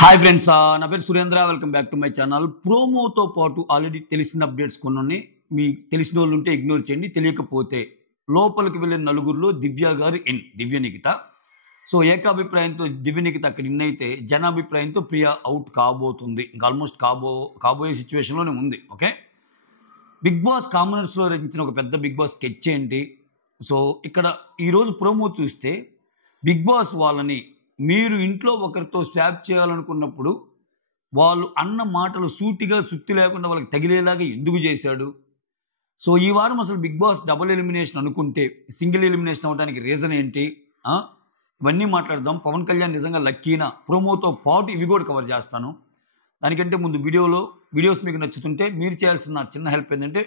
Hi friends, నా పేరు Surendra. Welcome back to my channel. ప్రోమోతో పాటు ఆల్రెడీ తెలిసిన అప్డేట్స్ కొన్ని ఉన్నాయి. మీకు తెలిసిన వాళ్ళు ఉంటే ఇగ్నోర్ చేయండి, తెలియకపోతే లోపలికి వెళ్ళిన నలుగురిలో దివ్య గారు దివ్య నిఖిత. సో ఏకాభిప్రాయంతో దివ్య నిఖిత అక్కడ ఇన్ అయితే, జనాభిప్రాయంతో ప్రియా అవుట్ కాబోతుంది. ఇంకా ఆల్మోస్ట్ కాబోయే సిచ్యువేషన్లోనే ఉంది. ఓకే, బిగ్ బాస్ కామనర్స్లో రచించిన ఒక పెద్ద బిగ్ బాస్ స్కెచ్ ఏంటి? సో ఇక్కడ ఈరోజు ప్రోమో చూస్తే బిగ్ బాస్ వాళ్ళని మీరు ఇంట్లో ఒకరితో స్వాప్ చేయాలనుకున్నప్పుడు వాళ్ళు అన్న మాటలు సూటిగా సుత్తి లేకుండా వాళ్ళకి తగిలేలాగా ఎందుకు చేశాడు? సో ఈ వారం అసలు బిగ్ బాస్ డబుల్ ఎలిమినేషన్ అనుకుంటే సింగిల్ ఎలిమినేషన్ అవ్వడానికి రీజన్ ఏంటి? ఇవన్నీ మాట్లాడదాం. పవన్ కళ్యాణ్ నిజంగా లక్కీనా? ప్రోమోతో పాటు ఇవి కూడా కవర్ చేస్తాను. దానికంటే ముందు వీడియోస్ మీకు నచ్చుతుంటే మీరు చేయాల్సిన చిన్న హెల్ప్ ఏంటంటే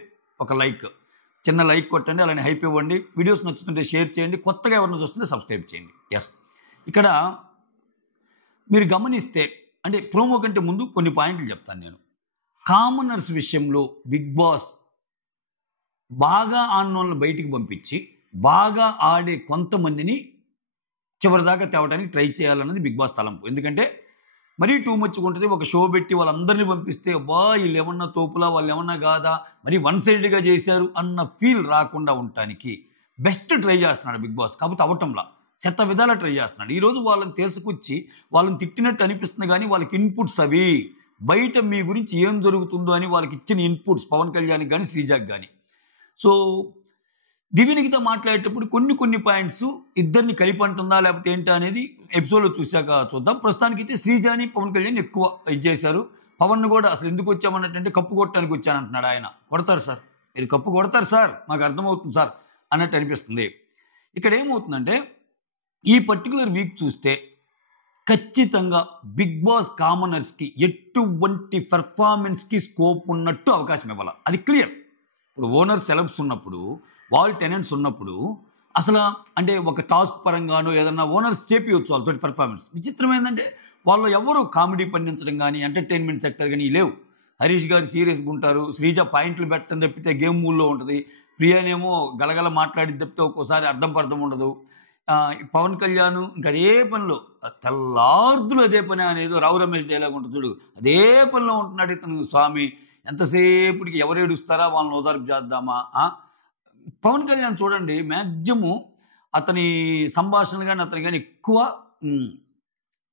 ఒక చిన్న లైక్ కొట్టండి, అలానే హైప్ ఇవ్వండి. వీడియోస్ నచ్చుతుంటే షేర్ చేయండి, కొత్తగా ఎవరిని చూస్తుంటే సబ్స్క్రైబ్ చేయండి. ఎస్, ఇక్కడ మీరు గమనిస్తే, అంటే ప్రోమో కంటే ముందు కొన్ని పాయింట్లు చెప్తాను నేను. కామనర్స్ విషయంలో బిగ్ బాస్ బాగా ఆడినోళ్ళని బయటికి పంపించి బాగా ఆడే కొంతమందిని చివరిదాకా తేవడానికి ట్రై చేయాలన్నది బిగ్ బాస్ తలంపు. ఎందుకంటే మరీ టూ మచ్గా ఉంటుంది. ఒక షో పెట్టి వాళ్ళందరినీ పంపిస్తే అబ్బా వీళ్ళు ఏమన్నా తోపులా, వాళ్ళు ఏమన్నా కాదా, మరీ వన్ సైడ్గా చేశారు అన్న ఫీల్ రాకుండా ఉండటానికి బెస్ట్ ట్రై చేస్తున్నాడు బిగ్ బాస్. కాకపోతే అవటంలా శత విధాలా ట్రై చేస్తున్నాడు. ఈరోజు వాళ్ళని తీసుకొచ్చి వాళ్ళని తిట్టినట్టు అనిపిస్తుంది, కానీ వాళ్ళకి ఇన్పుట్స్ అవి బయట మీ గురించి ఏం జరుగుతుందో అని వాళ్ళకి ఇచ్చిన ఇన్పుట్స్ పవన్ కళ్యాణ్కి కానీ శ్రీజాకి కానీ. సో దివ్యనికితో మాట్లాడేటప్పుడు కొన్ని పాయింట్స్ ఇద్దరిని కలిపి అంటుందా లేకపోతే ఏంటా అనేది ఎపిసోడ్లో చూశాక చూద్దాం. ప్రస్తుతానికి అయితే శ్రీజాని పవన్ కళ్యాణ్ ఎక్కువ ఇది చేశారు. పవన్ కూడా అసలు ఎందుకు వచ్చామన్నట్టు కప్పు కొట్టడానికి వచ్చానంటున్నాడు ఆయన. కొడతారు సార్, మీరు కప్పు కొడతారు సార్, మాకు అర్థమవుతుంది సార్ అన్నట్టు అనిపిస్తుంది. ఇక్కడ ఏమవుతుందంటే ఈ పర్టికులర్ వీక్ చూస్తే ఖచ్చితంగా బిగ్ బాస్ కామనర్స్కి ఎటువంటి పెర్ఫార్మెన్స్కి స్కోప్ ఉన్నట్టు అవకాశం ఇవ్వాలి. అది క్లియర్. ఇప్పుడు ఓనర్ సెలబ్స్ ఉన్నప్పుడు, వాల్ టెనెంట్స్ ఉన్నప్పుడు అసలు అంటే ఒక టాస్క్ పరంగానో ఏదన్నా ఓనర్స్ చేపియవచ్చు వాళ్ళతో పెర్ఫార్మెన్స్. విచిత్రం ఏంటంటే వాళ్ళు ఎవరు కామెడీ పండించడం కానీ ఎంటర్టైన్మెంట్ సెక్టర్ కానీ లేవు. హరీష్ గారు సీరియస్గా ఉంటారు, శ్రీజ పాయింట్లు పెట్టడం తప్పితే గేమ్ మూల్లో ఉంటుంది, ప్రియానేమో గలగల మాట్లాడి తప్పితే ఒక్కోసారి అర్థం ఉండదు. పవన్ కళ్యాణ్ ఇంకా అదే పనిలో తెల్లార్దులు అదే పని అనేది రావు రమేష్ డైలాగ్ ఉంటుంది చూడు, అదే పనిలో ఉంటున్నాడు ఇతను. స్వామి ఎంతసేపటికి ఎవరు ఏడుస్తారా వాళ్ళని ఓదార్పు చేద్దామా? పవన్ కళ్యాణ్ చూడండి, మ్యాక్సిమం అతని సంభాషణలు కానీ అతని కానీ ఎక్కువ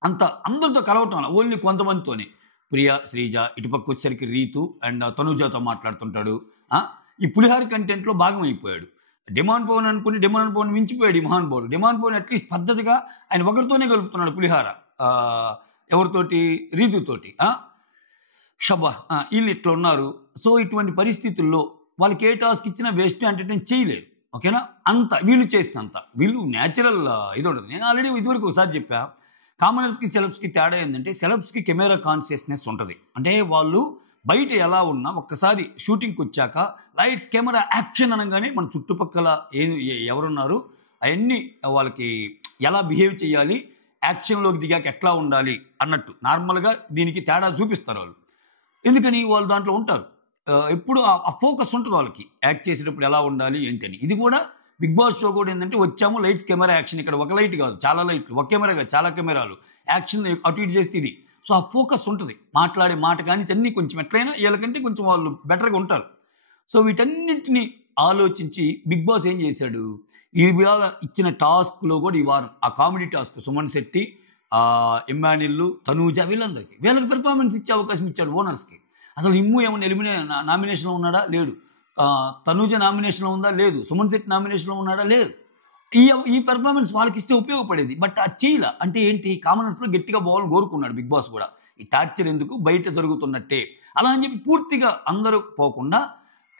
అంత అందరితో కలవటం, ఓన్లీ కొంతమందితోనే. ప్రియా, శ్రీజ, ఇటుపక్క వచ్చేసరికి రీతు అండ్ తనుజాతో మాట్లాడుతుంటాడు. ఈ పులిహార కంటెంట్లో భాగం అయిపోయాడు. డిమాండ్ పవన్ అనుకుని డిమాండ్ పవన్ మించిపోయాడు ఈ మహానుభావుడు. డిమాండ్ పవన్ అట్లీస్ట్ పద్ధతిగా ఆయన ఒకరితోనే కలుపుతున్నాడు పులిహార. ఎవరితోటి? రీతుతోటి. షబా వీళ్ళు ఇట్లా ఉన్నారు. సో ఇటువంటి పరిస్థితుల్లో వాళ్ళకి ఏ టాస్క్ ఇచ్చినా వేస్ట్, ఎంటర్టైన్ చేయలేరు. ఓకేనా? అంత వీళ్ళు చేసినంత వీళ్ళు న్యాచురల్ ఇది ఉంటుంది. నేను ఆల్రెడీ ఇదివరకు ఒకసారి చెప్పా, కామనర్స్కి సెలబ్స్కి తేడా ఏంటంటే కెమెరాకి కెమెరా కాన్షియస్నెస్ ఉంటుంది. అంటే వాళ్ళు బయట ఎలా ఉన్నా ఒక్కసారి షూటింగ్కి వచ్చాక లైట్స్ కెమెరా యాక్షన్ అనగానే మన చుట్టుపక్కల ఎవరున్నారు అవన్నీ వాళ్ళకి ఎలా బిహేవ్ చేయాలి, యాక్షన్లోకి దిగాక ఎట్లా ఉండాలి అన్నట్టు నార్మల్గా దీనికి తేడా చూపిస్తారు వాళ్ళు. ఎందుకని? వాళ్ళు దాంట్లో ఉంటారు. ఎప్పుడు ఆ ఫోకస్ ఉంటుంది వాళ్ళకి, యాక్ట్ చేసేటప్పుడు ఎలా ఉండాలి ఏంటని. ఇది కూడా బిగ్ బాస్ షో కూడా ఏంటంటే వచ్చాము లైట్స్ కెమెరా యాక్షన్. ఇక్కడ ఒక లైట్ కాదు, చాలా లైట్లు, ఒక కెమెరా కాదు, చాలా కెమెరాలు, యాక్షన్ అటు ఇటు చేస్తే ఇది. సో ఆ ఫోకస్ ఉంటుంది. మాట్లాడే మాట కానీ అన్నీ కొంచెం ఎట్లయినా వీళ్ళకంటే కొంచెం వాళ్ళు బెటర్గా ఉంటారు. సో వీటన్నిటిని ఆలోచించి బిగ్ బాస్ ఏం చేశాడు, ఇవాళ ఇచ్చిన టాస్క్లో కూడా ఈ వారం ఆ comedy task Suman Shetty, Emmanuel, Tanuja వీళ్ళకి పెర్ఫార్మెన్స్ ఇచ్చే అవకాశం ఇచ్చాడు ఓనర్స్కి. అసలు ఇమ్ము ఏమన్నా నామినేషన్లో ఉన్నాడా? లేడు. తనూజ నామినేషన్లో ఉందా? లేదు. సుమన్ శెట్టి నామినేషన్లో ఉన్నాడా? లేదు. ఈ పెర్ఫార్మెన్స్ వాళ్ళకి ఇస్తే ఉపయోగపడేది. బట్ ఆ చేయల. అంటే ఏంటి? కామనర్స్లో గట్టిగా పోవాలని కోరుకున్నాడు బిగ్ బాస్ కూడా. ఈ టార్చర్ ఎందుకు, బయట జరుగుతున్నట్టే అలా అని చెప్పి పూర్తిగా అందరూ పోకుండా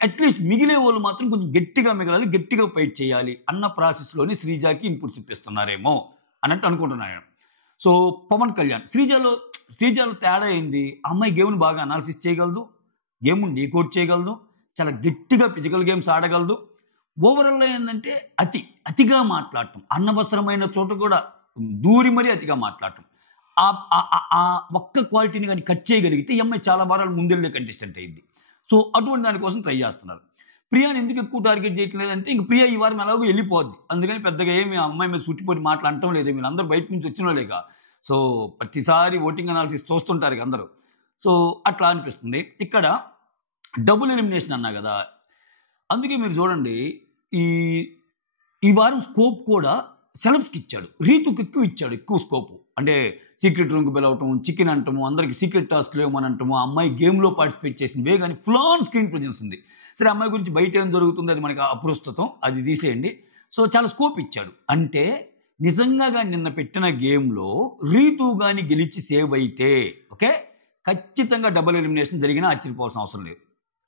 అట్లీస్ట్ మిగిలే వాళ్ళు మాత్రం కొంచెం గట్టిగా మిగలాలి, గట్టిగా ఫైట్ చేయాలి అన్న ప్రాసెస్లోనే శ్రీజాకి ఇన్పుట్స్ ఇప్పిస్తున్నారేమో అన్నట్టు అనుకుంటున్నాను. సో పవన్ కళ్యాణ్ శ్రీజాలో తేడా ఏంది? అమ్మాయి గేమ్ని బాగా అనాలిసిస్ చేయగలదు, గేమ్ని డీకోడ్ చేయగలదు, చాలా గట్టిగా ఫిజికల్ గేమ్స్ ఆడగలదు. ఓవరాల్గా ఏంటంటే అతిగా మాట్లాడటం, అనవసరమైన చోట కూడా దూరి మరీ అతిగా మాట్లాడటం, ఆ ఒక్క క్వాలిటీని కానీ కట్ చేయగలిగితే ఈ అమ్మాయి చాలా వారాలు ముందెళ్ళే కంటెస్టెంట్ అయింది. సో అటువంటి దానికోసం ట్రై చేస్తున్నారు. ప్రియాని ఎందుకు ఎక్కువ టార్గెట్ చేయట్లేదంటే ఇంక ప్రియా ఈ వారం ఎలాగో వెళ్ళిపోద్ది, అందుకని పెద్దగా ఏమి అమ్మాయి మీద సుట్టిపోయి మాటలు అంటం లేదు. వీళ్ళందరూ బయట నుంచి వచ్చిన వాళ్ళేగా. సో ప్రతిసారి ఓటింగ్ అనాలిసిస్ చూస్తుంటారు ఇక అందరూ. సో అట్లా అనిపిస్తుంది. ఇక్కడ డబుల్ ఎలిమినేషన్ అన్నా కదా, అందుకే మీరు చూడండి ఈ ఈ వారం స్కోప్ కూడా సెలబ్స్కి ఇచ్చాడు. రీతుకి ఎక్కువ స్కోపు. అంటే సీక్రెట్ రూమ్కి పిలవటం, చికెన్ అంటాము, అందరికి సీక్రెట్ టాస్క్లు ఏమని అంటాము, ఆ అమ్మాయి గేమ్లో పార్టిసిపేట్ చేసింది కానీ ఫుల్ ఆన్ స్క్రీన్ ప్రెజెన్స్ ఉంది. సరే, అమ్మాయి గురించి బయట ఏం జరుగుతుంది అది మనకి అప్రస్తుతం, అది తీసేయండి. సో చాలా స్కోప్ ఇచ్చాడు. అంటే నిజంగా కానీ నిన్న పెట్టిన గేమ్లో రీతు కానీ గెలిచి సేవ్ అయితే ఓకే, ఖచ్చితంగా డబుల్ ఎలిమినేషన్ జరిగినా ఆశ్చర్యపోవాల్సిన అవసరం లేదు.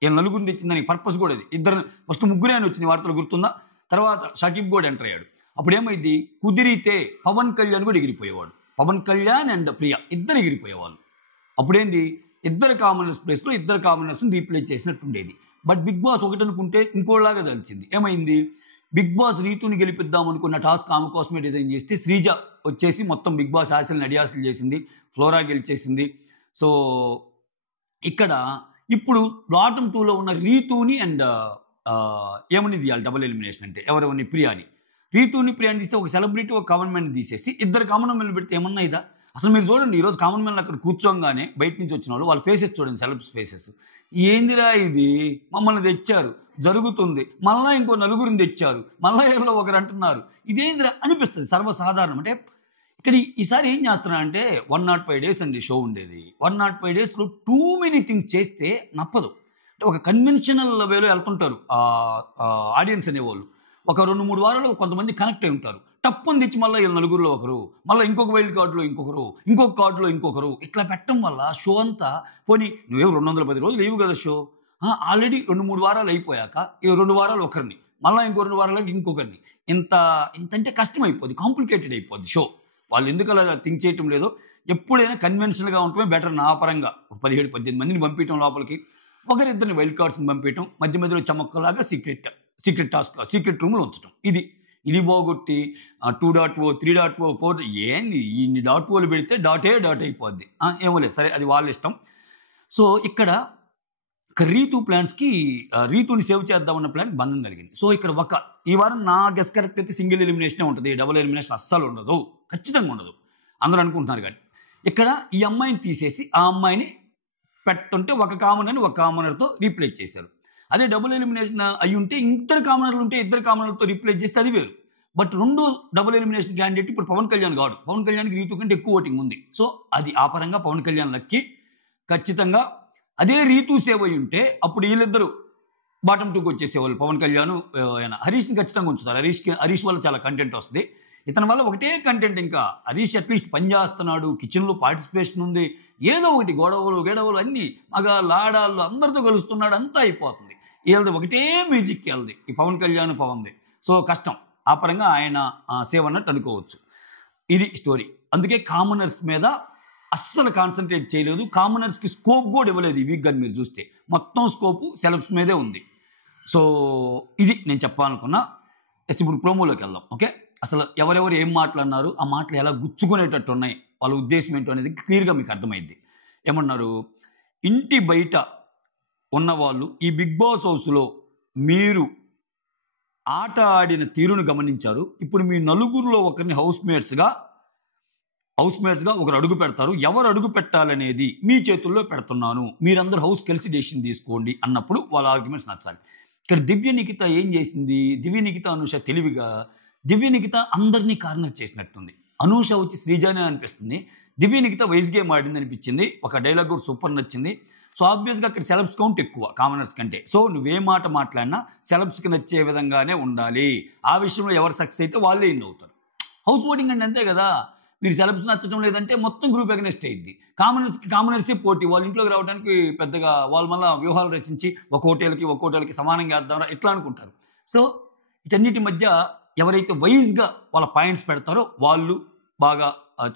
ఇలా నలుగురిని తెచ్చిన దానికి పర్పస్ కూడా అది. ఇద్దరు ఫస్ట్ ముగ్గురే అని వచ్చింది వార్తలు గుర్తుందా. తర్వాత షకీబ్ కూడా ఎంటర్ అయ్యాడు. అప్పుడు ఏమైంది, కుదిరితే పవన్ కళ్యాణ్ కూడా ఎగిరిపోయేవాడు. పవన్ కళ్యాణ్ అండ్ ప్రియా ఇద్దరు ఎగిరిపోయేవాళ్ళు. అప్పుడేంది, ఇద్దరు కామనర్స్ ప్లేస్లో ఇద్దరు కామనర్స్ని రీప్లేస్ చేసినట్టు ఉండేది. బట్ బిగ్ బాస్ ఒకటి అనుకుంటే ఇంకోలాగా తెలిసింది. ఏమైంది, బిగ్ బాస్ రీతుని గెలిపిద్దాం అనుకున్న టాస్క్ ఆమె కోసమే డిజైన్ చేస్తే శ్రీజ వచ్చేసి మొత్తం బిగ్ బాస్ ఆశల్ని అడియాసలు చేసింది, ఫ్లోరా గెలిచేసింది. సో ఇక్కడ ఇప్పుడు బాటమ్ 2లో ఉన్న రీతుని అండ్ ఏమని తీయాలి డబుల్ ఎలిమినేషన్ అంటే ఎవరెవరిని, ప్రియాని. రీతుని ప్రియాని తీస్తే ఒక సెలబ్రిటీ ఒక కామన్ మ్యాన్ తీసేసి ఇద్దరు కామన్ మ్యాన్ పెడితే ఏమన్నా ఇదా. అసలు మీరు చూడండి, ఈరోజు కామన్ మ్యాన్ అక్కడ కూర్చోగానే బయట నుంచి వచ్చిన వాళ్ళు వాళ్ళ ఫేసెస్ చూడండి, సెలబ్స్ ఫేసెస్. ఏందిరా ఇది, మమ్మల్ని తెచ్చారు జరుగుతుంది, మళ్ళీ ఇంకో నలుగురిని తెచ్చారు, మళ్ళీ ఎవరిలో ఒకరు అంటున్నారు, ఇదేందిరా అనిపిస్తుంది సర్వసాధారణం. అంటే ఇక్కడ ఈసారి ఏం చేస్తున్నారంటే 105 days అండి షో ఉండేది. 105 daysలో టూ మెనీ థింగ్స్ చేస్తే నప్పదు. అంటే ఒక కన్వెన్షనల్ వేలో వెళ్తుంటారు ఆడియన్స్ అనేవాళ్ళు. ఒక 2-3 వారాలు కొంతమంది కనెక్ట్ అయి ఉంటారు. టప్పుని తెచ్చి మళ్ళీ వీళ్ళ నలుగురిలో ఒకరు, మళ్ళీ ఇంకొక వైల్డ్ కార్డులో ఇంకొకరు, ఇంకొక కార్డులో ఇంకొకరు, ఇట్లా పెట్టడం వల్ల షో అంతా పోనీ నువ్వేం 210 రోజులు లేవు కదా షో, ఆల్రెడీ 2-3 వారాలు అయిపోయాక ఈ 2 వారాలు ఒకరిని, మళ్ళీ ఇంకో 2 వారాలకి ఇంకొకరిని, ఇంత అంటే కష్టం అయిపోద్ది, కాంప్లికేటెడ్ అయిపోద్ది షో. వాళ్ళు ఎందుకు అలా థింక్ చేయటం లేదో. ఎప్పుడైనా కన్వెన్షనల్గా ఉండటమే బెటర్. నా పరంగా 17-18 మందిని పంపించడం లోపలికి, ఒకరిద్దరిని వైల్డ్ కార్డ్స్ని పంపించడం, మధ్య మధ్యలో చమక్కలాగా సీక్రెట్ టాస్క్ సీక్రెట్ రూమ్లో ఉంచడం. ఇది బాగొట్టి 2.0 3.0 4 ఏంది ఇన్ని .0 పెడితే డాట్ అయిపోద్ది. ఏమో లేదు, సరే అది వాళ్ళ ఇష్టం. సో ఇక్కడ రీతు ప్లాన్స్కి రీతుని సేవ్ చేద్దామన్న ప్లాన్ బంధం కలిగింది. సో ఇక్కడ ఈ వారం నా గెస్ కరెక్ట్ అయితే సింగిల్ ఎలిమినేషనే ఉంటుంది, డబుల్ ఎలిమినేషన్ అస్సలు ఉండదు, ఖచ్చితంగా ఉండదు. అందరూ అనుకుంటున్నారు కానీ ఇక్కడ ఈ అమ్మాయిని తీసేసి ఆ అమ్మాయిని పెట్టుంటే ఒక కామనర్ని ఒక కామనర్తో రీప్లేస్ చేశారు. అదే డబుల్ ఎలిమినేషన్ అయి ఉంటే ఇద్దరు కామనర్లు ఉంటే ఇద్దరు కామనర్లతో రీప్లేస్ చేస్తే అది వేరు. బట్ రెండో డబుల్ ఎలిమినేషన్ క్యాండిడేట్ ఇప్పుడు పవన్ కళ్యాణ్ కాదు. పవన్ కళ్యాణ్కి రీతు కంటే ఎక్కువ ఓటింగ్ ఉంది. సో అది ఆ పరంగా పవన్ కళ్యాణ్ లక్కి. ఖచ్చితంగా అదే రీతు సేవ్ అయి ఉంటే అప్పుడు వీళ్ళిద్దరూ బాటమ్ 2కి వచ్చేసేవాళ్ళు. పవన్ కళ్యాణ్ హరీష్ని ఖచ్చితంగా ఉంచుతారు. హరీష్ వల్ల చాలా కంటెంట్ వస్తుంది. ఇతని వల్ల ఒకటే కంటెంట్. ఇంకా హరీష్ అట్లీస్ట్ పని చేస్తున్నాడు, కిచెన్లో పార్టిసిపేషన్ ఉంది, ఏదో ఒకటి గొడవలు అన్నీ లాడాళ్ళు అందరితో కలుస్తున్నాడు, అంతా అయిపోతుంది. వీళ్ళది ఒకటే మ్యూజిక్ వెళ్ళది, ఈ పవన్ కళ్యాణ్ పవన్ది. సో కష్టం, ఆ పరంగా ఆయన సేవ్ అన్నట్టు అనుకోవచ్చు. ఇది స్టోరీ. అందుకే కామనర్స్ మీద అస్సలు కాన్సన్ట్రేట్ చేయలేదు, కామనర్స్కి స్కోప్ కూడా ఇవ్వలేదు ఈ వీక్. కానీ మీరు చూస్తే మొత్తం స్కోపు సెలబ్స్ మీదే ఉంది. సో ఇది నేను చెప్పాలనుకున్నా. ఇప్పుడు ప్రోమోలోకి వెళ్దాం. ఓకే, అసలు ఎవరెవరు ఏం మాట్లాడినారు, ఆ మాటలు ఎలా గుచ్చుకునేటట్టు ఉన్నాయి, వాళ్ళ ఉద్దేశం ఏంటో అనేది క్లియర్గా మీకు అర్థమైంది. ఏమన్నారు, ఇంటి బయట ఉన్నవాళ్ళు ఈ బిగ్ బాస్ హౌస్లో మీరు ఆట ఆడిన తీరును గమనించారు. ఇప్పుడు మీ నలుగురిలో ఒకరిని హౌస్ మేట్స్గా ఒకరు అడుగు పెడతారు. ఎవరు అడుగు పెట్టాలనేది మీ చేతుల్లో పెడుతున్నాను, మీరందరూ హౌస్ కలిసి డెసిషన్ తీసుకోండి అన్నప్పుడు వాళ్ళ ఆర్గ్యుమెంట్స్ నచ్చాలి. ఇక్కడ దివ్య నిఖిత ఏం చేసింది, దివ్య నిఖిత అనూష తెలివిగా దివ్య నిఖిత అందరినీ కార్నర్ చేసినట్టుంది. అనూష వచ్చి శ్రీజానే అనిపిస్తుంది, దివ్య నిఖిత వైస్ గేమ్ ఆడింది అనిపించింది. ఒక డైలాగ్ కూడా సూపర్ నచ్చింది. సో ఆబ్వియస్గా అక్కడ సెలబ్స్ కౌంట్ ఎక్కువ కామనర్స్ కంటే. సో నువ్వే మాట మాట్లాడినా సెలబ్స్కి నచ్చే విధంగానే ఉండాలి. ఆ విషయంలో ఎవరు సక్సెస్ అయితే వాళ్ళే ఇన్ అవుతారు. హౌస్ ఓటింగ్ అంటే అంతే కదా. మీరు సెలబ్స్ నచ్చడం లేదంటే మొత్తం గ్రూప్ అగెనెస్ట్ అయ్యింది. కామనర్సే పోటీ. వాళ్ళ ఇంట్లోకి రావడానికి పెద్దగా వాళ్ళు మళ్ళీ వ్యూహాలు రచించి ఒక హోటల్కి సమానంగా వేద్దాం ఇట్లా అనుకుంటారు. సో వీటన్నిటి మధ్య ఎవరైతే వైజ్గా వాళ్ళ పాయింట్స్ పెడతారో వాళ్ళు బాగా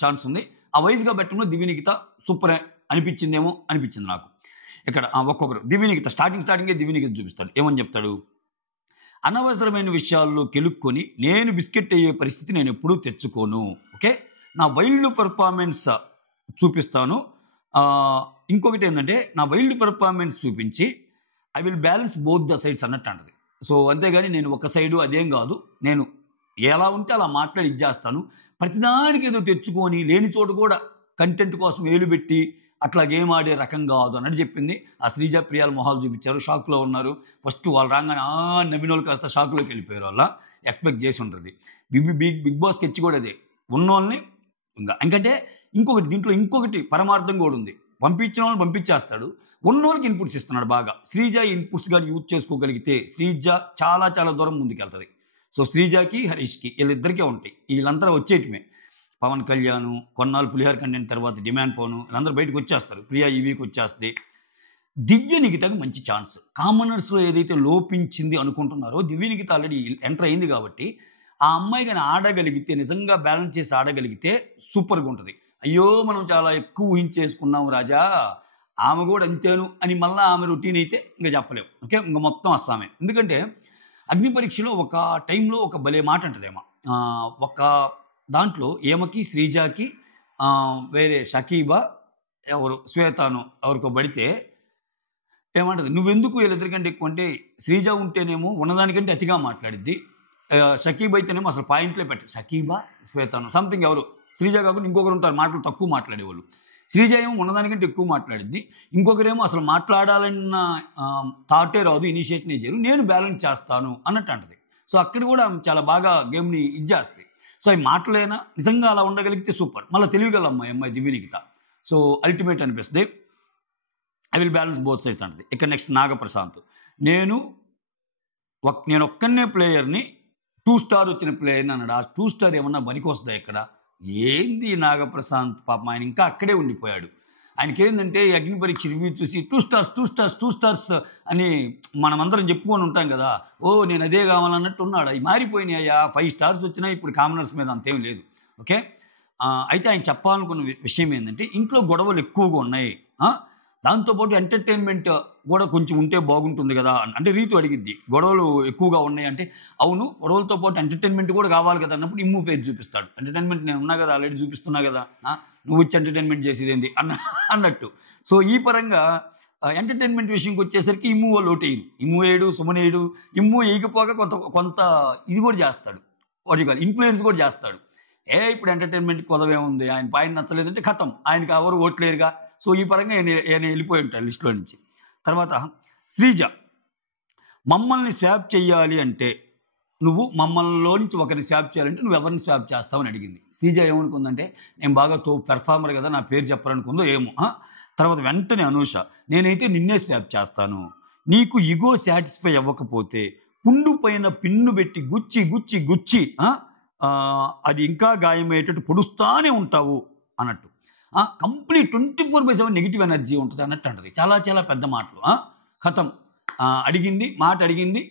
ఛాన్స్ ఉంది. ఆ వైజ్గా పెట్టడంలో దివ్య నిఖిత సూపర్ అనిపించింది నాకు. ఇక్కడ ఒక్కొక్కరు దివ్య నిఖిత స్టార్టింగే దివ్య నిఖిత చూపిస్తాడు. ఏమని చెప్తాడు, అనవసరమైన విషయాల్లో కెలుక్కొని నేను బిస్కెట్ అయ్యే పరిస్థితి నేను ఎప్పుడూ తెచ్చుకోను. ఓకే, నా వైల్డ్ పర్ఫార్మెన్స్ చూపిస్తాను. ఇంకొకటి ఏంటంటే నా వైల్డ్ పర్ఫార్మెన్స్ చూపించి I will balance both the sides అన్నట్టు అంటది. సో అంతేగాని నేను ఒక సైడు అదేం కాదు, నేను ఎలా ఉంటే అలా మాట్లాడి ఇచ్చేస్తాను. ప్రతిదానికి ఏదో తెచ్చుకొని లేని చోట కూడా కంటెంట్ కోసం ఏలు పెట్టి అట్లా గేమ్ ఆడే రకం కాదు అన్నట్టు చెప్పింది. ఆ శ్రీజ ప్రియాల మొహాలు చూపించారు, షాక్లో ఉన్నారు. ఫస్ట్ వాళ్ళు రాగానే నవ్విన వాళ్ళు కాస్త షాక్లోకి వెళ్ళిపోయారు. వాళ్ళ ఎక్స్పెక్ట్ చేసి ఉంటుంది. బిగ్ బాస్ స్కెచ్ కూడా అదే, ఉన్నోళ్ళని ఇంకంటే దీంట్లో ఇంకొకటి పరమార్థం కూడా ఉంది. పంపించిన వాళ్ళని పంపించేస్తాడు, ఉన్నోళ్ళకి ఇన్పుట్స్ ఇస్తున్నాడు బాగా. శ్రీజ ఇన్పుట్స్ కానీ యూజ్ చేసుకోగలిగితే శ్రీజ చాలా చాలా దూరం ముందుకెళ్తుంది. సో శ్రీజకి హరీష్కి వీళ్ళిద్దరికే ఉంటాయి, వీళ్ళంతా వచ్చేయటమే. పవన్ కళ్యాణ్ కొన్నాళ్ళు పులిహార కంటెంట్ తర్వాత డిమాండ్ పవన్ వీళ్ళందరూ బయటకు వచ్చేస్తారు. ప్రియా ఈ వీక్ వచ్చేస్తే. దివ్య నిఖితకు మంచి ఛాన్స్. కామనర్స్లో ఏదైతే లోపించింది అనుకుంటున్నారో దివ్య నిఖిత ఆల్రెడీ ఎంటర్ అయింది కాబట్టి ఆ అమ్మాయి కానీ ఆడగలిగితే, నిజంగా బ్యాలెన్స్ చేసి ఆడగలిగితే సూపర్గా ఉంటుంది. అయ్యో మనం చాలా ఎక్కువ ఊహించేసుకున్నాం రాజా, ఆమె కూడా అంతేను అని మళ్ళీ ఆమె రొటీన్ అయితే ఇంకా చెప్పలేము. ఓకే, ఇంకా మొత్తం వస్తామే. ఎందుకంటే అగ్ని పరీక్షలో ఒక టైంలో ఒక భలే మాట అంటది ఏమో, ఒక దాంట్లో ఏమకి శ్రీజాకి వేరే షకీబా ఎవరు శ్వేతాను ఎవరికో పడితే ఏమంటది, నువ్వెందుకు వీళ్ళిద్దరికంటే ఎక్కువ అంటే శ్రీజ ఉంటేనేమో ఉన్నదానికంటే అతిగా మాట్లాడిద్ది, షకీబ్ అయితేనేమో అసలు పాయింట్లే పెట్టి షకీబా శ్వేతాను సంథింగ్ ఎవరు శ్రీజ కాకుండా ఇంకొకరు ఉంటారు మాటలు తక్కువ మాట్లాడేవాళ్ళు. శ్రీజ ఏమో ఉన్నదానికంటే ఎక్కువ మాట్లాడిద్ది, ఇంకొకరేమో అసలు మాట్లాడాలన్న థాటే రాదు, ఇనిషియేటివ్ చేయరు, నేను బ్యాలెన్స్ చేస్తాను అన్నట్టు అంటది. సో అక్కడ కూడా చాలా బాగా గేమ్ని ఇచ్చేస్తాయి. సో అవి మాటలైనా నిజంగా అలా ఉండగలిగితే సూపర్. మళ్ళీ తెలియగల అమ్మాయి దివ్య నిఖిత. సో అల్టిమేట్ అనిపిస్తుంది. I will balance both sides అంటది. ఇక నెక్స్ట్ నాగప్రశాంత్, నేను ఒక్కనే ప్లేయర్ని 2 స్టార్ వచ్చిన ప్లేయర్ని అన్నాడు. ఆ 2 స్టార్ ఏమన్నా పనికి వస్తుందా ఇక్కడ? ఏంది నాగప్రశాంత్ పాపం, ఆయన ఇంకా అక్కడే ఉండిపోయాడు. ఆయనకి ఏంటంటే ఈ అగ్ని పరీక్ష రివ్యూ చూసి 2 స్టార్స్ అని మనమందరం చెప్పుకొని ఉంటాం కదా, నేను అదే కావాలన్నట్టు ఉన్నాడు. అవి మారిపోయినాయి అయ్యా, 5 స్టార్స్ వచ్చినా ఇప్పుడు కామనర్స్ మీద అంతేం లేదు. ఓకే, అయితే ఆయన చెప్పాలనుకున్న విషయం ఏంటంటే ఇంట్లో గొడవలు ఎక్కువగా ఉన్నాయి, దాంతోపాటు ఎంటర్టైన్మెంట్ కూడా కొంచెం ఉంటే బాగుంటుంది కదా. అంటే రీతు అడిగిద్ది, గొడవలు ఎక్కువగా ఉన్నాయి అంటే అవును, గొడవలతో పాటు ఎంటర్టైన్మెంట్ కూడా కావాలి కదా అన్నప్పుడు ఇమ్ము ఫేస్ చూపిస్తాడు. ఎంటర్టైన్మెంట్ నేను ఉన్నా కదా, ఆల్రెడీ చూపిస్తున్నా కదా, నువ్వు వచ్చి ఎంటర్టైన్మెంట్ చేసేది ఏంటి అన్నట్టు. సో ఈ పరంగా ఎంటర్టైన్మెంట్ విషయంకి వచ్చేసరికి ఇమ్ము వాళ్ళు ఓటేయరు, ఇమ్ము వేయడు, సుమన్ వేయడు. ఇమ్ము వేయకపోగా కొంత ఇది కూడా చేస్తాడు, వాటి కాదు ఇన్ఫ్లుయెన్స్ కూడా చేస్తాడు. ఇప్పుడు ఎంటర్టైన్మెంట్ కొదవే ఉంది, ఆయన పాయింట్ నచ్చలేదంటే ఖతం, ఆయనకి ఎవరు ఓట్లేరుగా. సో ఈ పరంగా ఆయన వెళ్ళిపోయి ఉంటాడు లిస్టులో నుంచి. తర్వాత శ్రీజ, మమ్మల్ని స్వాప్ చేయాలి అంటే నువ్వు మమ్మల్నిలో నుంచి ఒకరిని స్వాప్ చేయాలంటే నువ్వు ఎవరిని స్వాప్ చేస్తావని అడిగింది. శ్రీజ ఏమనుకుందంటే నేను బాగా పెర్ఫార్మర్ కదా, నా పేరు చెప్పాలనుకుందో ఏమో. తర్వాత వెంటనే అనూష, నేనైతే నిన్నే స్వాప్ చేస్తాను, నీకు ఇగో సాటిస్ఫై అవ్వకపోతే పుండు పైన పిన్ను పెట్టి గుచ్చి అది ఇంకా గాయమయ్యేటట్టు పొడుస్తానే ఉంటావు అన్నట్టు. కంప్లీట్ 24/7 నెగిటివ్ ఎనర్జీ ఉంటుంది అన్నట్టు అంటది. చాలా చాలా పెద్ద మాటలు. ఖతం, మాట అడిగింది,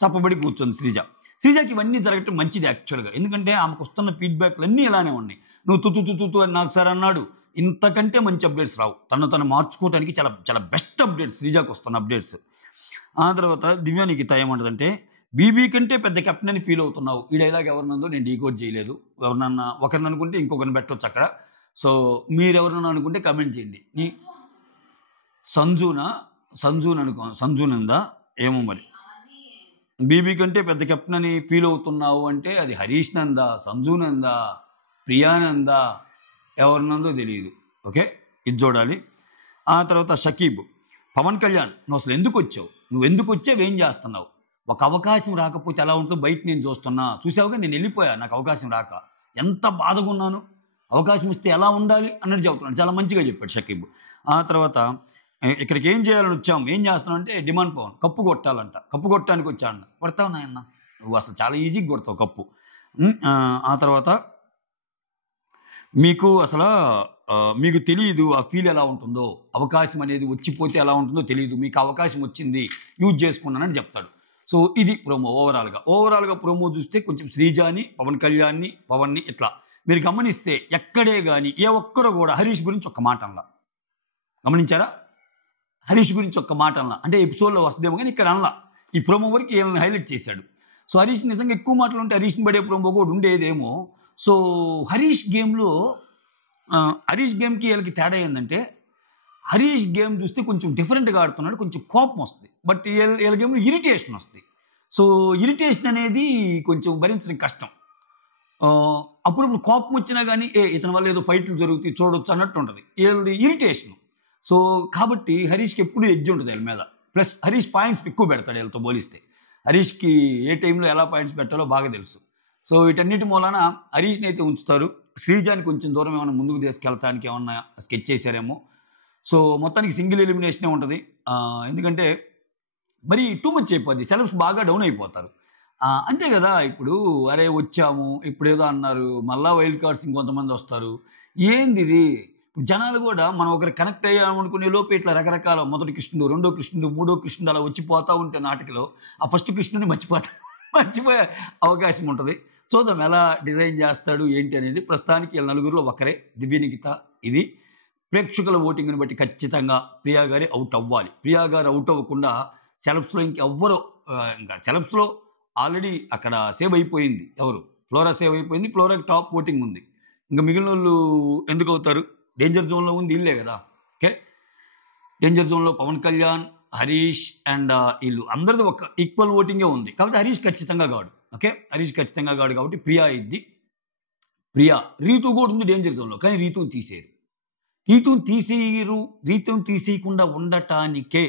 తప్పబడి కూర్చొంది శ్రీజకి. ఇవన్నీ జరగటం మంచిది యాక్చువల్గా, ఎందుకంటే ఆమెకు వస్తున్న ఫీడ్బ్యాక్లు అన్నీ ఇలానే ఉన్నాయి. నువ్వు తుతు అని నాకు సార్ అన్నాడు, ఇంతకంటే మంచి అప్డేట్స్ రావు. తను మార్చుకోవడానికి చాలా చాలా బెస్ట్ అప్డేట్స్ శ్రీజకి వస్తున్న అప్డేట్స్. ఆ తర్వాత దివ్య నిఖిత ఏమంటదంటే, బీబీ కంటే పెద్ద కెప్టెన్ అని ఫీల్ అవుతున్నావు. ఈ డైలాగ్ ఎవరినందో నేను డీకోడ్ చేయలేదు, ఎవరినన్నా ఒకరిని అనుకుంటే ఇంకొకరిని పెట్టవచ్చు అక్కడ. సో మీరెవరన్నా అనుకుంటే కమెంట్ చేయండి. సంజూనందా ఏమో మరి. బీబీ కంటే పెద్ద కెప్టెన్ అని ఫీల్ అవుతున్నావు అంటే అది హరీష్ నందా, సంజూనందా, ప్రియానందా, ఎవరినందో తెలియదు. ఓకే, ఇది చూడాలి. ఆ తర్వాత షకీబ్, పవన్ కళ్యాణ్ నువ్వు అసలు ఎందుకు వచ్చావు, నువ్వు ఎందుకు వచ్చావు, ఏం చేస్తున్నావు, ఒక అవకాశం రాకపోతే ఎలా ఉంటుందో బయట నేను చూస్తున్నా, చూసావుగా నేను వెళ్ళిపోయా నాకు అవకాశం రాక, ఎంత బాధగా ఉన్నాను, అవకాశం ఇస్తే ఎలా ఉండాలి అన్నట్టు చెబుతున్నాడు. చాలా మంచిగా చెప్పాడు షకీబ్. ఆ తర్వాత ఇక్కడికి ఏం చేయాలని వచ్చాము, ఏం చేస్తున్నావు అంటే డిమాండ్ పవన్ కప్పు కొట్టాలంట, కప్పు కొట్టడానికి వచ్చాను. కొడతావు నాయన్న, నువ్వు అసలు చాలా ఈజీగా కొడతావు కప్పు. ఆ తర్వాత మీకు తెలియదు ఆ ఫీల్ ఎలా ఉంటుందో, అవకాశం అనేది వచ్చిపోతే ఎలా ఉంటుందో తెలియదు, మీకు అవకాశం వచ్చింది యూజ్ చేసుకున్నానని చెప్తాడు. సో ఇది ప్రోమో. ఓవరాల్గా ప్రోమో చూస్తే కొంచెం శ్రీజాని, పవన్ కళ్యాణ్ని, పవన్ని ఇట్లా మీరు గమనిస్తే ఎక్కడే కానీ ఏ ఒక్కరూ కూడా హరీష్ గురించి ఒక్క మాట అనలా. గమనించారా? హరీష్ గురించి ఒక్క మాట అనలా. అంటే ఎపిసోడ్లో వస్తుందేమో కానీ ఇక్కడ అనలా. ఈ ప్రోమో వరకు వీళ్ళని హైలైట్ చేశాడు. సో హరీష్ నిజంగా ఎక్కువ మాటలు ఉంటే హరీష్ని పడే ప్రోమో కూడా ఉండేదేమో. సో హరీష్ గేమ్కి వీళ్ళకి తేడా ఏంటంటే, హరీష్ గేమ్ చూస్తే కొంచెం డిఫరెంట్గా ఆడుతున్నాడు, కొంచెం కోపం వస్తుంది. బట్ వీళ్ళ గేమ్లో ఇరిటేషన్ వస్తుంది. సో ఇరిటేషన్ అనేది కొంచెం భరించడం కష్టం. అప్పుడప్పుడు కోపం వచ్చినా కానీ ఇతని వల్ల ఏదో ఫైట్లు జరుగుతాయి చూడొచ్చు అన్నట్టు ఉంటుంది. వీళ్ళది ఇరిటేషన్. సో కాబట్టి హరీష్కి ఎప్పుడు ఎడ్జ్ ఉంటుంది వీళ్ళ మీద. ప్లస్ హరీష్ పాయింట్స్ ఎక్కువ పెడతాడు వీళ్ళతో పోలిస్తే. హరీష్కి ఏ టైంలో ఎలా పాయింట్స్ పెట్టాలో బాగా తెలుసు. సో వీటన్నిటి మూలన హరీష్ని అయితే ఉంచుతారు. శ్రీజాని కొంచెం దూరం ఏమైనా ముందుకు తీసుకెళ్తానికి ఏమన్నా స్కెచ్ చేశారేమో. సో మొత్తానికి సింగిల్ ఎలిమినేషనే ఉంటుంది. ఎందుకంటే మరి టూ మచ్ అయిపోద్ది, సెలబ్స్ బాగా డౌన్ అయిపోతారు. అంతే కదా, ఇప్పుడు అరే వచ్చాము ఇప్పుడేదో అన్నారు, మళ్ళా వైల్డ్ కార్డ్స్ ఇంకొంతమంది వస్తారు, ఏంది ఇది. జనాలు కూడా మనం ఒకరు కనెక్ట్ అయ్యామనుకునే లోపు ఇట్లా రకరకాల మొదటి కృష్ణుడు, రెండో కృష్ణుడు, మూడో కృష్ణుడు అలా వచ్చిపోతూ ఉంటే నాటికలో ఆ ఫస్ట్ కృష్ణుడిని మర్చిపోయే అవకాశం ఉంటుంది. చూద్దాం ఎలా డిజైన్ చేస్తాడు ఏంటి అనేది. ప్రస్తుతానికి వీళ్ళ నలుగురిలో ఒకరే దివ్యనిఖిత. ఇది ప్రేక్షకుల ఓటింగ్ని బట్టి ఖచ్చితంగా ప్రియా గారి అవుట్ అవ్వాలి. ప్రియా గారు అవుట్ అవ్వకుండా సెలబ్స్లో ఇంకెవ్వరు, ఇంకా సెలబ్స్లో ఆల్రెడీ అక్కడ సేవ్ అయిపోయింది. ఎవరు? ఫ్లోరా సేవ్ అయిపోయింది. ఫ్లోరాకి టాప్ ఓటింగ్ ఉంది. ఇంకా మిగిలిన వాళ్ళు ఎందుకు అవుతారు? డేంజర్ జోన్లో ఉంది ఇల్లే కదా. ఓకే, డేంజర్ జోన్లో పవన్ కళ్యాణ్, హరీష్ అండ్ వీళ్ళు అందరిది ఒక ఈక్వల్ ఓటింగే ఉంది. కాబట్టి హరీష్ ఖచ్చితంగా కాడు. ఓకే, హరీష్ ఖచ్చితంగా కాడు కాబట్టి ప్రియా ఇద్ది. ప్రియా, రీతు కూడా ఉంది డేంజర్ జోన్లో, కానీ రీతుని తీసేయరు. రీతుని తీసేయకుండా ఉండటానికే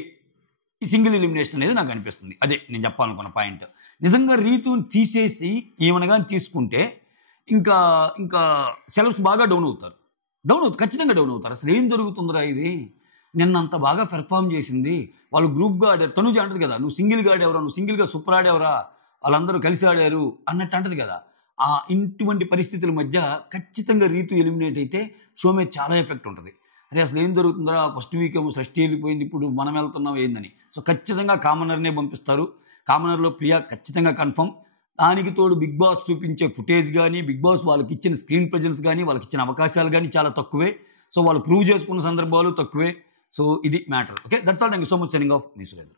ఈ సింగిల్ ఎలిమినేషన్ అనేది నాకు అనిపిస్తుంది. అదే నేను చెప్పాలనుకున్న పాయింట్. నిజంగా రీతుని తీసేసి ఈమెనగా తీసుకుంటే ఇంకా ఇంకా సెలబ్స్ బాగా డౌన్ అవుతారు. ఖచ్చితంగా డౌన్ అవుతారు. అసలు ఏం జరుగుతుందిరా ఇది, నిన్న అంత బాగా పెర్ఫామ్ చేసింది, వాళ్ళు గ్రూప్గా ఆడారు. తనుజ అంటది కదా, నువ్వు సింగిల్గా ఆడేవరా, నువ్వు సింగిల్గా సూపర్ ఆడేవరా, వాళ్ళందరూ కలిసి ఆడారు అన్నట్టు అంటది కదా. ఇటువంటి పరిస్థితుల మధ్య ఖచ్చితంగా రీతు ఎలిమినేట్ అయితే షో మీద చాలా ఎఫెక్ట్ ఉంటుంది. అరే అసలు ఏం జరుగుతుందా, ఫస్ట్ వీక్ ఏమో సృష్టి వెళ్ళిపోయింది, ఇప్పుడు మనం వెళ్తున్నాం ఏందని. సో ఖచ్చితంగా కామనర్నే పంపిస్తారు. కామనర్లో ప్రియా ఖచ్చితంగా కన్ఫర్మ్. దానికి తోడు బిగ్ బాస్ చూపించే ఫుటేజ్ కానీ, బిగ్ బాస్ వాళ్ళకి ఇచ్చిన స్క్రీన్ ప్రెజెన్స్ కానీ, వాళ్ళకి ఇచ్చిన అవకాశాలు కానీ చాలా తక్కువే. సో వాళ్ళు ప్రూవ్ చేసుకున్న సందర్భాలు తక్కువే. సో ఇది matter. Okay, that's all. Thank you so much. Signing off, me Surendra.